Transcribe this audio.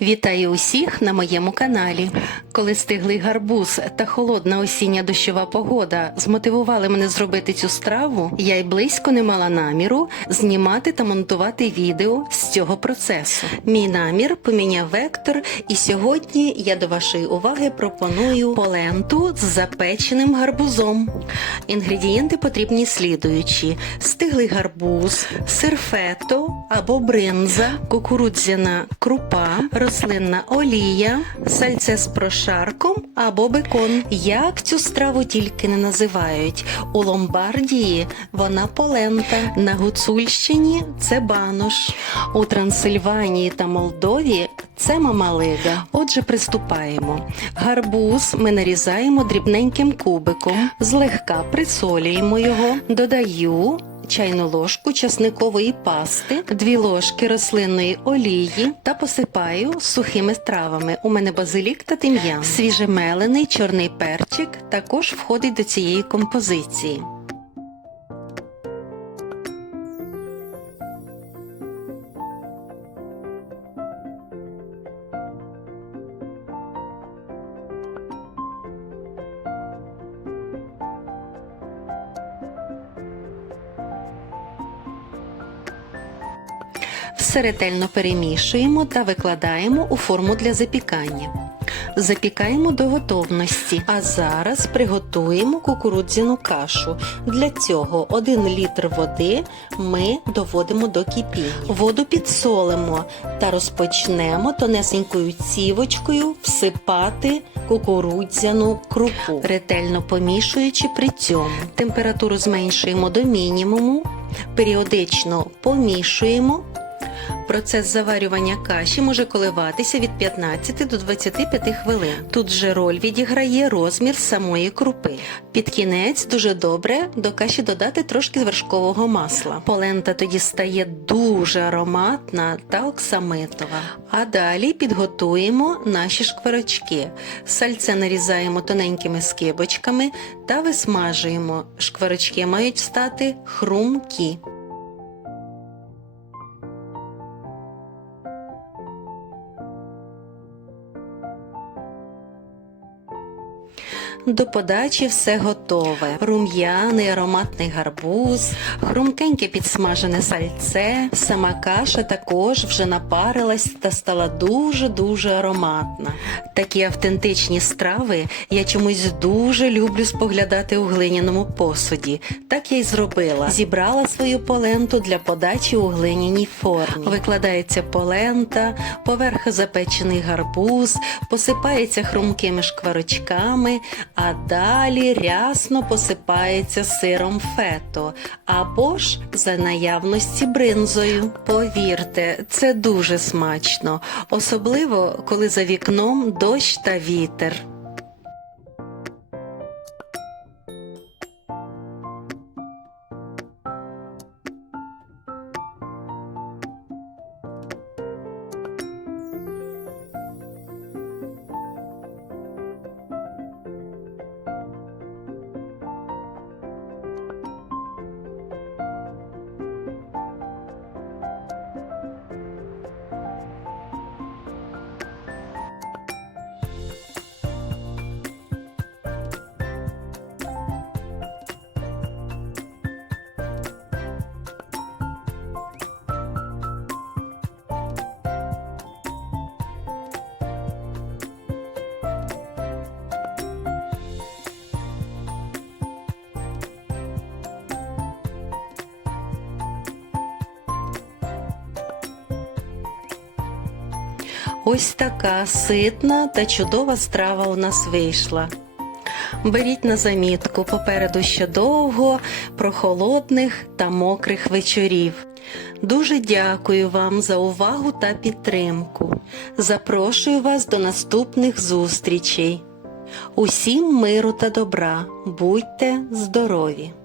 Вітаю усіх на моєму каналі. Коли стиглий гарбуз та холодна осіння дощова погода змотивували мене зробити цю страву, я й близько не мала наміру знімати та монтувати відео з цього процесу. Мій намір поміняв вектор, і сьогодні я до вашої уваги пропоную поленту з запеченим гарбузом. Інгредієнти потрібні слідуючі: стиглий гарбуз, сир фето або бринза, кукурудзяна крупа, рослинна олія, сальце з прошарком або бекон. Як цю страву тільки не називають. У Ломбардії вона полента, на Гуцульщині це банош, у Трансильванії та Молдові це мамалига. Отже, приступаємо. Гарбуз ми нарізаємо дрібненьким кубиком, злегка присолюємо його, додаю чайну ложку часникової пасти, дві ложки рослинної олії та посипаю сухими травами. У мене базилік та тим'ян. Свіжемелений чорний перчик також входить до цієї композиції. Все ретельно перемішуємо та викладаємо у форму для запікання. Запікаємо до готовності, а зараз приготуємо кукурудзяну кашу. Для цього 1 літр води ми доводимо до кипіння. Воду підсолимо та розпочнемо тонесенькою цівочкою всипати кукурудзяну крупу, ретельно помішуючи при цьому. Температуру зменшуємо до мінімуму, періодично помішуємо. Процес заварювання каші може коливатися від 15 до 25 хвилин. Тут же роль відіграє розмір самої крупи. Під кінець дуже добре до каші додати трошки вершкового масла. Полента тоді стає дуже ароматна та оксамитова. А далі підготуємо наші шкварочки. Сальце нарізаємо тоненькими скибочками та висмажуємо. Шкварочки мають стати хрумкі. До подачі все готове. Рум'яний ароматний гарбуз, хрумкеньке підсмажене сальце, сама каша також вже напарилась та стала дуже-дуже ароматна. Такі автентичні страви я чомусь дуже люблю споглядати у глиняному посуді. Так я й зробила. Зібрала свою поленту для подачі у глиняній формі. Викладається полента, поверх запечений гарбуз, посипається хрумкими шкварочками, а далі рясно посипається сиром фето або ж за наявності бринзою. Повірте, це дуже смачно, особливо коли за вікном дощ та вітер. Ось така ситна та чудова страва у нас вийшла. Беріть на замітку попереду ще довго, прохолодних та мокрих вечорів. Дуже дякую вам за увагу та підтримку. Запрошую вас до наступних зустрічей. Усім миру та добра, будьте здорові!